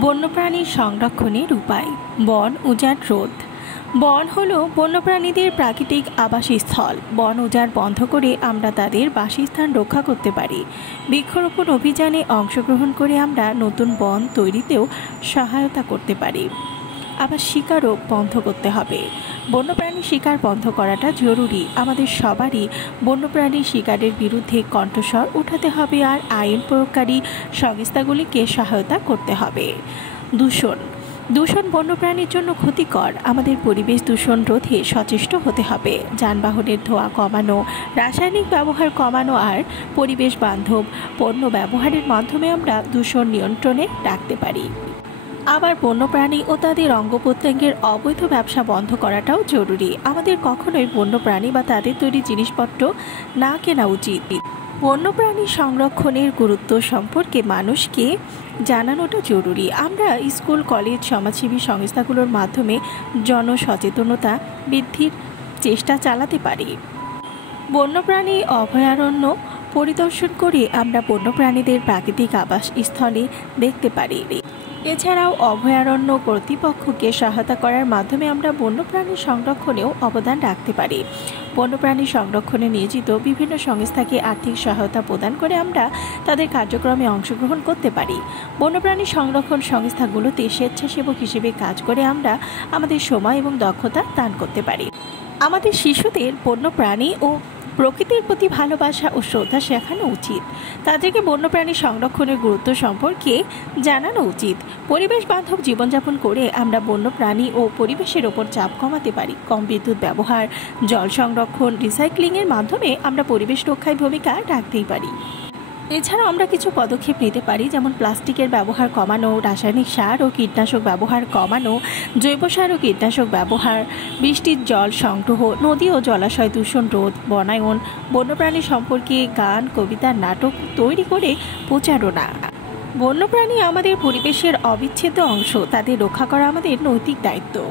বন্যপ্রাণী সংরক্ষণের উপায়। বন উজাড় রোধ। বন হলো বন্যপ্রাণীদের প্রাকৃতিক আবাসস্থল। বন উজাড় বন্ধ করে আমরা তাদের বাসস্থান রক্ষা করতে পারি। বৃক্ষরোপণ অভিযানে অংশগ্রহণ করে আমরা নতুন বন তৈরিতেও সহায়তা করতে পারি। আবার শিকারও বন্ধ করতে হবে। বন্যপ্রাণী শিকার বন্ধ করাটা জরুরি। আমাদের সবারই বন্যপ্রাণী শিকারের বিরুদ্ধে কণ্ঠস্বর উঠাতে হবে আর আইন প্রয়োগকারী সংস্থাগুলিকে সহায়তা করতে হবে। দূষণ বন্যপ্রাণীর জন্য ক্ষতিকর। আমাদের পরিবেশ দূষণ রোধে সচেষ্ট হতে হবে। যানবাহনের ধোঁয়া কমানো, রাসায়নিক ব্যবহার কমানো আর পরিবেশ বান্ধব পণ্য ব্যবহারের মাধ্যমে আমরা দূষণ নিয়ন্ত্রণে রাখতে পারি। আবার বন্যপ্রাণী ও তাদের অঙ্গ প্রত্যঙ্গের অবৈধ ব্যবসা বন্ধ করাটাও জরুরি। আমাদের কখনোই বন্যপ্রাণী বা তাদের তৈরি জিনিসপত্র না কেনা উচিত। বন্যপ্রাণী সংরক্ষণের গুরুত্ব সম্পর্কে মানুষকে জানানোটা জরুরি। আমরা স্কুল, কলেজ, সমাজসেবী সংস্থাগুলোর মাধ্যমে জনসচেতনতা বৃদ্ধির চেষ্টা চালাতে পারি। বন্যপ্রাণী অভয়ারণ্য পরিদর্শন করে আমরা বন্যপ্রাণীদের প্রাকৃতিক আবাসস্থলে দেখতে পারি। এছাড়াও অভয়ারণ্য কর্তৃপক্ষকে সহায়তা করার মাধ্যমে আমরা বন্যপ্রাণী সংরক্ষণেও অবদান রাখতে পারি। বন্যপ্রাণী সংরক্ষণে নিয়োজিত বিভিন্ন সংস্থাকে আর্থিক সহায়তা প্রদান করে আমরা তাদের কার্যক্রমে অংশগ্রহণ করতে পারি। বন্যপ্রাণী সংরক্ষণ সংস্থাগুলোতে স্বেচ্ছাসেবক হিসেবে কাজ করে আমরা আমাদের সময় এবং দক্ষতা দান করতে পারি। আমাদের শিশুদের বন্যপ্রাণী ও প্রকৃতির প্রতি ভালোবাসা ও শ্রদ্ধা শেখানো উচিত। তাদেরকে বন্যপ্রাণী সংরক্ষণের গুরুত্ব সম্পর্কে জানানো উচিত। পরিবেশ বান্ধব জীবনযাপন করে আমরা বন্যপ্রাণী ও পরিবেশের ওপর চাপ কমাতে পারি। কম বিদ্যুৎ ব্যবহার, জল সংরক্ষণ, রিসাইক্লিংয়ের মাধ্যমে আমরা পরিবেশ রক্ষায় ভূমিকা রাখতেই পারি। এছাড়াও আমরা কিছু পদক্ষেপ নিতে পারি, যেমন প্লাস্টিকের ব্যবহার কমানো, রাসায়নিক সার ও কীটনাশক ব্যবহার কমানো, জৈব সার ও কীটনাশক ব্যবহার, বৃষ্টির জল সংগ্রহ, নদী ও জলাশয় দূষণ রোধ, বনায়ন, বন্যপ্রাণী সম্পর্কে গান, কবিতা, নাটক তৈরি করে প্রচারণা। বন্যপ্রাণী আমাদের পরিবেশের অবিচ্ছেদ্য অংশ। তাদের রক্ষা করা আমাদের নৈতিক দায়িত্ব।